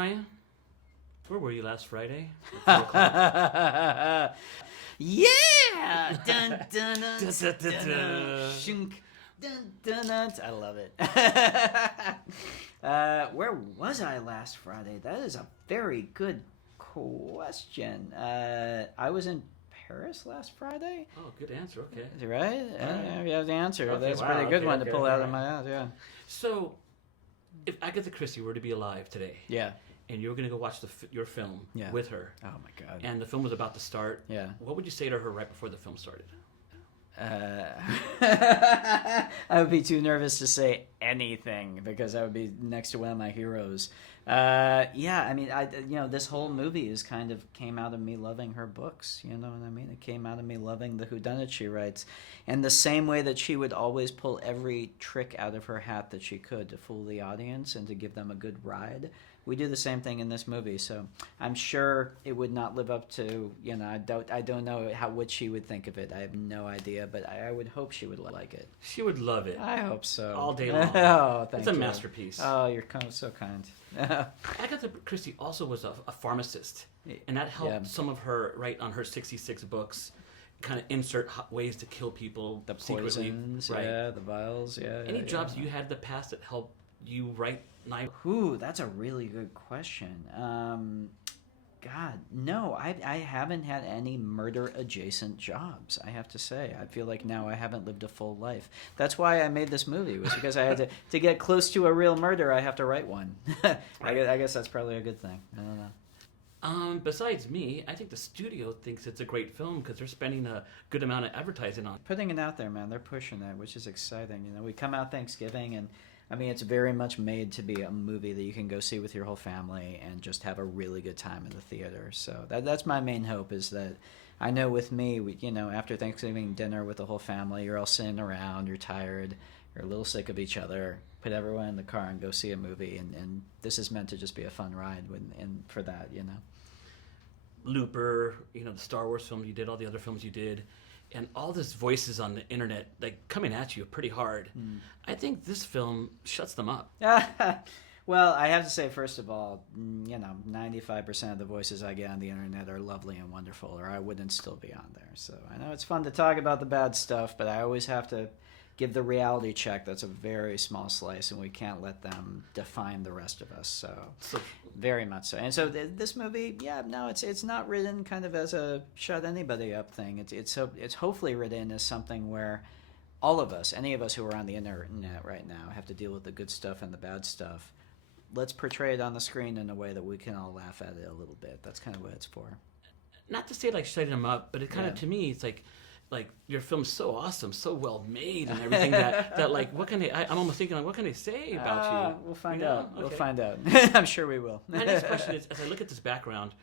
Ryan, where were you last Friday? Yeah! Dun, dun, dun, dun, dun, shunk. Dun, dun, dun. I love it. Where was I last Friday? That is a very good question. I was in Paris last Friday. Oh, good answer. Okay. Right? You have the answer. Okay, That's wow, a pretty good one to pull out right. of my ass, yeah. So, if Agatha Christie were to be alive today, Yeah. and you were going to go watch your film with her, Oh, my God. and the film was about to start, Yeah. what would you say to her right before the film started? I would be too nervous to say anything because I would be next to one of my heroes. Yeah, I mean, this whole movie is kind of came out of me loving her books. You know what I mean? It came out of me loving the whodunit she writes, and the same way that she would always pull every trick out of her hat that she could to fool the audience and to give them a good ride. We do the same thing in this movie, so I'm sure it would not live up to, I don't know what she would think of it. I have no idea, but I would hope she would like it. She would love it. I hope so. All day long. Oh, thank you. It's a masterpiece. Oh, you're so kind. Agatha Christie also was a pharmacist, and that helped some of her write on her 66 books, kind of insert ways to kill people The secretly. poisons, Right. yeah, the vials, yeah. Any yeah, jobs yeah. you had in the past that helped you write knife? Ooh, that's a really good question. God, no, I haven't had any murder-adjacent jobs, I have to say. I feel like now I haven't lived a full life. That's why I made this movie, was because I had to get close to a real murder, I have to write one. I guess that's probably a good thing. I don't know. Besides me, I think the studio thinks it's a great film because they're spending a good amount of advertising on it. Putting it out there, man, they're pushing it, which is exciting. We come out Thanksgiving, and I mean, it's very much made to be a movie that you can go see with your whole family and just have a really good time in the theater. So that's my main hope, is that I know with me, after Thanksgiving dinner with the whole family, you're all sitting around, you're tired, you're a little sick of each other, put everyone in the car and go see a movie, and this is meant to just be a fun ride and for that. Looper, the Star Wars film you did, all the other films you did, and all these voices on the internet coming at you pretty hard. I think this film shuts them up. Well, I have to say, first of all, 95% of the voices I get on the internet are lovely and wonderful, or I wouldn't still be on there. So I know it's fun to talk about the bad stuff, but I always have to give the reality check. That's a very small slice, and we can't let them define the rest of us. So very much so. And so this movie, it's not written kind of as a shut anybody up thing. It's hopefully written as something where all of us, any of us who are on the internet right now, have to deal with the good stuff and the bad stuff. Let's portray it on the screen in a way that we can all laugh at it a little bit. That's kind of what it's for. Not to say shutting them up, but it kind of, to me, it's like your film's so awesome, so well made, and everything that what can they? I'm almost thinking, what can they say about you? We'll find out. Okay. We'll find out. I'm sure we will. My next question is: as I look at this background,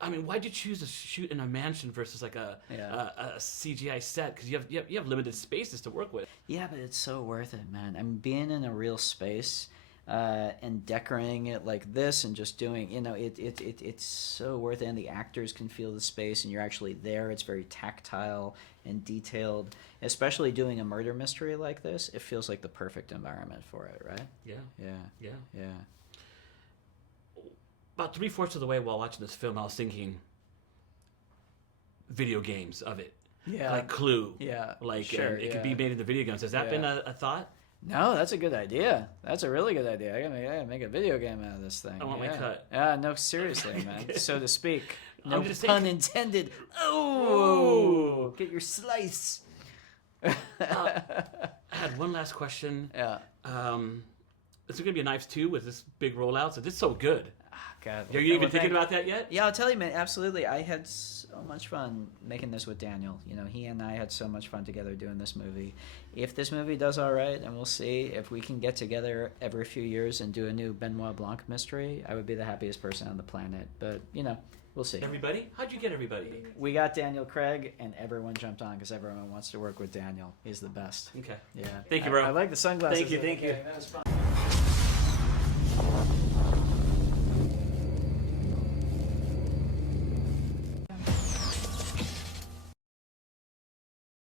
I mean, why'd you choose to shoot in a mansion versus a CGI set? Because you have limited spaces to work with. Yeah, but it's so worth it, man. I mean, being in a real space. And decorating it like this and just doing, it's so worth it. And the actors can feel the space, and you're actually there. It's very tactile and detailed. Especially doing a murder mystery like this, it feels like the perfect environment for it, right? Yeah. Yeah. About 3/4 of the way while watching this film, I was thinking video games of it. Yeah. Like Clue. Yeah. It could be made into video games. Has that been a thought? No, that's a good idea. That's a really good idea. I gotta make a video game out of this thing. I want my cut. No, seriously, man. So to speak. No just pun intended. Oh, get your slice. I had one last question. Yeah. This is going to be a Knives 2 with this big rollout. So this is so good. God. Are you even thinking about that yet? Yeah, I'll tell you, man. Absolutely. I had so much fun making this with Daniel. He and I had so much fun together doing this movie. If this movie does all right, and we'll see, if we can get together every few years and do a new Benoit Blanc mystery, I would be the happiest person on the planet. But, we'll see. Everybody? How'd you get everybody? We got Daniel Craig, and everyone jumped on because everyone wants to work with Daniel. He's the best. Okay. Yeah. Thank you, bro. I like the sunglasses. Thank you. That was fun.